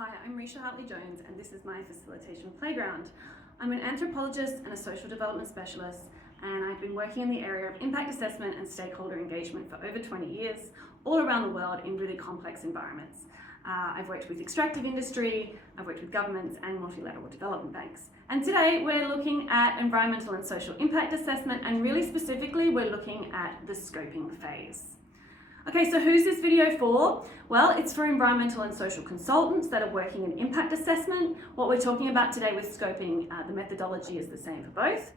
Hi, I'm Risha Hartley-Jones and this is my facilitation playground. I'm an anthropologist and a social development specialist, and I've been working in the area of impact assessment and stakeholder engagement for over 20 years, all around the world in really complex environments. I've worked with extractive industry, I've worked with governments and multilateral development banks. And today we're looking at environmental and social impact assessment, and really specifically we're looking at the scoping phase. Okay, so who's this video for? Well, it's for environmental and social consultants that are working in impact assessment. What we're talking about today with scoping, the methodology is the same for both,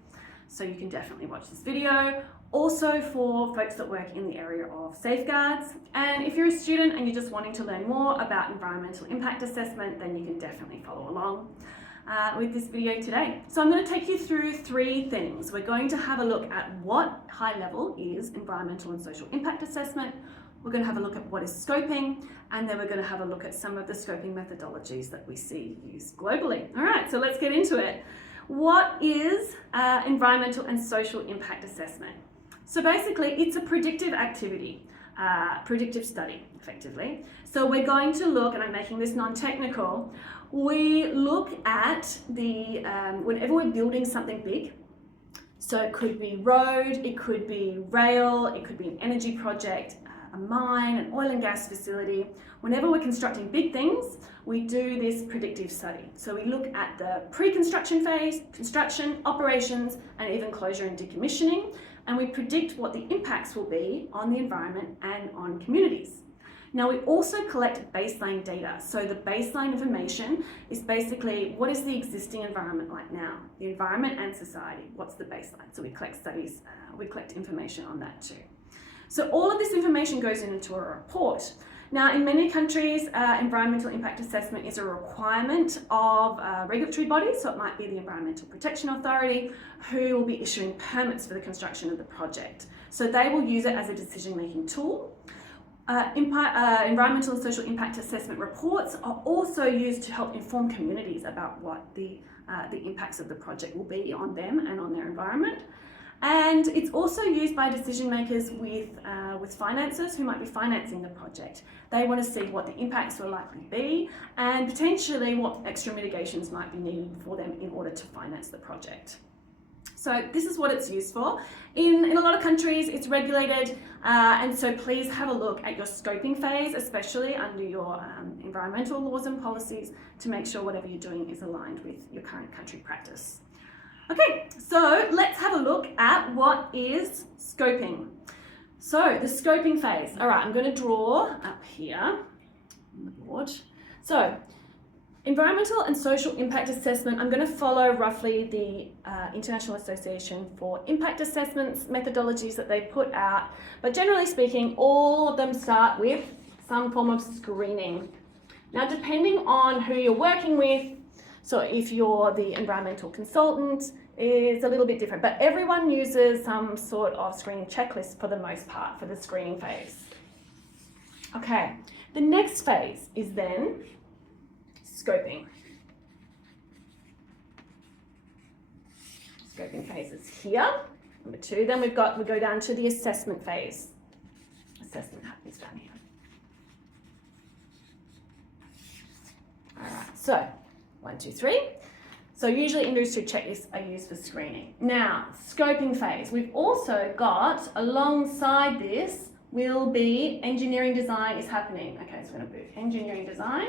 so you can definitely watch this video. Also for folks that work in the area of safeguards. And if you're a student and you're just wanting to learn more about environmental impact assessment, then you can definitely follow along with this video today. So I'm going to take you through three things. We're going to have a look at what high level is environmental and social impact assessment. We're going to have a look at what is scoping, and then we're going to have a look at some of the scoping methodologies that we see used globally. All right, so let's get into it. What is environmental and social impact assessment? So basically, it's a predictive activity, predictive study, effectively. So we're going to look, and I'm making this non-technical, we look at the, whenever we're building something big, so it could be road, it could be rail, it could be an energy project, a mine, an oil and gas facility. Whenever we're constructing big things, we do this predictive study. So we look at the pre-construction phase, construction, operations, and even closure and decommissioning, and we predict what the impacts will be on the environment and on communities. Now we also collect baseline data. So the baseline information is basically what is the existing environment like now, the environment and society, what's the baseline? So we collect studies, we collect information on that too. So all of this information goes into a report. Now, in many countries, environmental impact assessment is a requirement of regulatory bodies, so it might be the Environmental Protection Authority, who will be issuing permits for the construction of the project. So they will use it as a decision-making tool. Environmental and social impact assessment reports are also used to help inform communities about what the impacts of the project will be on them and on their environment. And it's also used by decision makers with financiers who might be financing the project. They want to see what the impacts will likely be and potentially what extra mitigations might be needed for them in order to finance the project. So this is what it's used for. In a lot of countries, it's regulated, and so please have a look at your scoping phase, especially under your environmental laws and policies, to make sure whatever you're doing is aligned with your current country practice. Okay, so let's have a look at what is scoping. So the scoping phase. All right, I'm going to draw up here on the board. So environmental and social impact assessment, I'm going to follow roughly the International Association for Impact Assessments methodologies that they put out. But generally speaking, all of them start with some form of screening. Now, depending on who you're working with, so if you're the environmental consultant, it's a little bit different, but everyone uses some sort of screening checklist for the most part for the screening phase. Okay, the next phase is then scoping. Scoping phase is here, number 2. Then we go down to the assessment phase. Assessment happens down here. All right, so 1, 2, 3. So usually industry checklists are used for screening. Now, scoping phase. We've also got, alongside this, will be engineering design is happening. Okay, so we're going to move engineering design.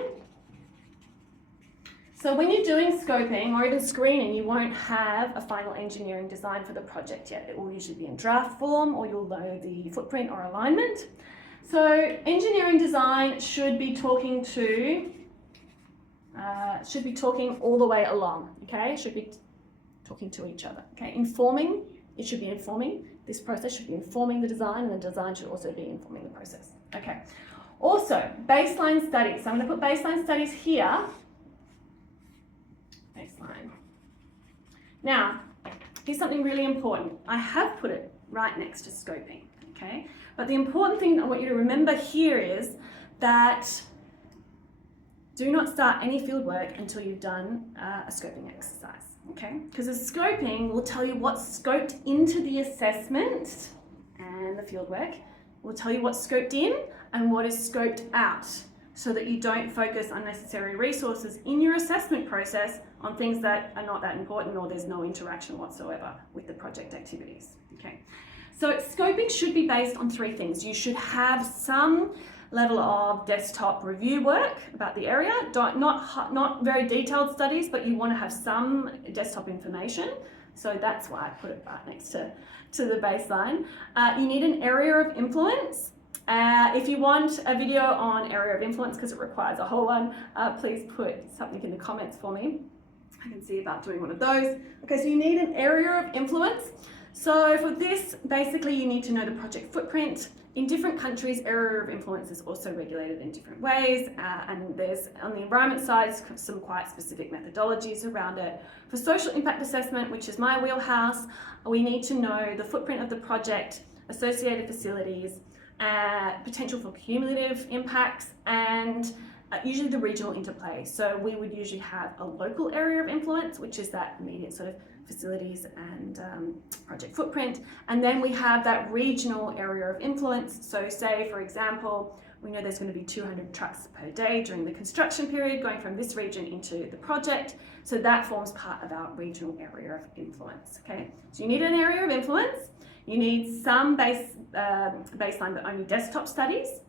So when you're doing scoping or even screening, you won't have a final engineering design for the project yet. It will usually be in draft form, or you'll know the footprint or alignment. So engineering design should be talking all the way along, okay? Should be talking to each other, okay? Informing, it should be informing. This process should be informing the design, and the design should also be informing the process, okay? Also, baseline studies. So I'm going to put baseline studies here. Baseline. Now, here's something really important. I have put it right next to scoping, okay? But the important thing I want you to remember here is that do not start any field work until you've done a scoping exercise, okay? Because the scoping will tell you what's scoped into the assessment, and the field work will tell you what's scoped in and what is scoped out. so that you don't focus unnecessary resources in your assessment process on things that are not that important or there's no interaction whatsoever with the project activities. Okay, so scoping should be based on three things. You should have some level of desktop review work about the area, not very detailed studies, but you want to have some desktop information. So that's why I put it right next to the baseline. You need an area of influence. If you want a video on area of influence, because it requires a whole one, please put something in the comments for me. I can see about doing one of those. Okay, so you need an area of influence. So for this, basically you need to know the project footprint. In different countries, area of influence is also regulated in different ways, and there's, on the environment side, some quite specific methodologies around it. For social impact assessment, which is my wheelhouse, we need to know the footprint of the project, associated facilities, potential for cumulative impacts, and usually the regional interplay. So we would usually have a local area of influence, which is that immediate sort of facilities and project footprint. And then we have that regional area of influence. So say, for example, we know there's going to be 200 trucks per day during the construction period going from this region into the project. So that forms part of our regional area of influence. Okay, so you need an area of influence. You need some baseline, but only desktop studies.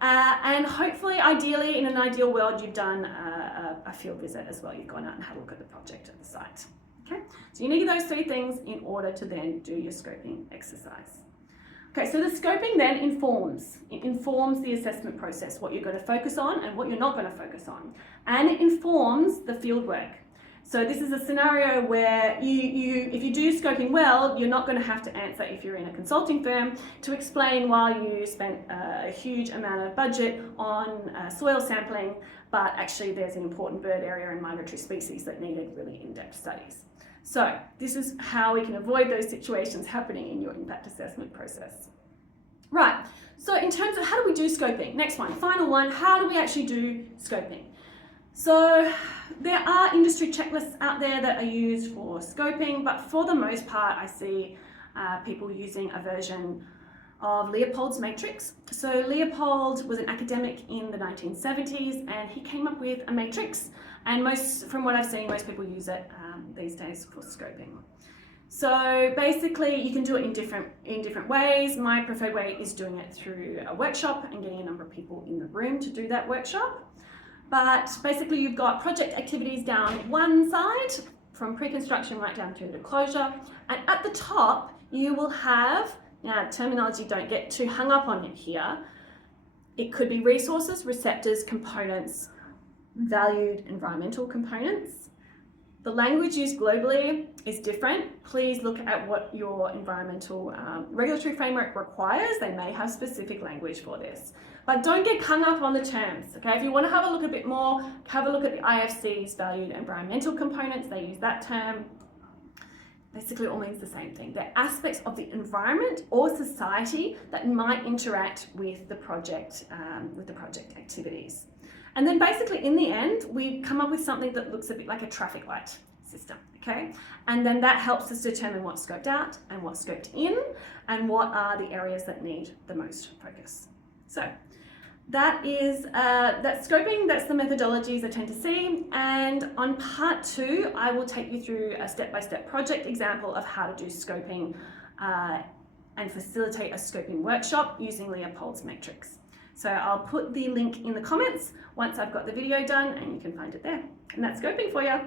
And hopefully, ideally, in an ideal world, you've done a field visit as well. You've gone out and had a look at the project at the site. Okay, so you need those three things in order to then do your scoping exercise. Okay, so the scoping then informs the assessment process, what you're going to focus on and what you're not going to focus on. And it informs the field work. So this is a scenario where if you do scoping well, you're not going to have to answer, if you're in a consulting firm, to explain why you spent a huge amount of budget on soil sampling, but actually there's an important bird area and migratory species that needed really in-depth studies. So this is how we can avoid those situations happening in your impact assessment process. Right, so in terms of how do we do scoping? Next one, final one, how do we actually do scoping? So there are industry checklists out there that are used for scoping, but for the most part, I see people using a version of Leopold's matrix. So Leopold was an academic in the 1970s, and he came up with a matrix. And from what I've seen, most people use it these days for scoping. So basically, you can do it in different ways. My preferred way is doing it through a workshop and getting a number of people in the room to do that workshop. But basically, you've got project activities down one side, from pre-construction right down through to closure. And at the top, you will have, now terminology, don't get too hung up on it here. It could be resources, receptors, components, valued environmental components. The language used globally is different. Please look at what your environmental regulatory framework requires. They may have specific language for this. But don't get hung up on the terms, okay? If you want to have a look a bit more, have a look at the IFC's valued environmental components. They use that term. Basically, it all means the same thing. They're aspects of the environment or society that might interact with the project activities. And then basically in the end, we come up with something that looks a bit like a traffic light system, okay? And then that helps us determine what's scoped out and what's scoped in and what are the areas that need the most focus. So that is that scoping, that's the methodologies I tend to see. And on part 2, I will take you through a step-by-step project example of how to do scoping and facilitate a scoping workshop using Leopold's matrix. So I'll put the link in the comments once I've got the video done, and you can find it there. And that's scoping for you.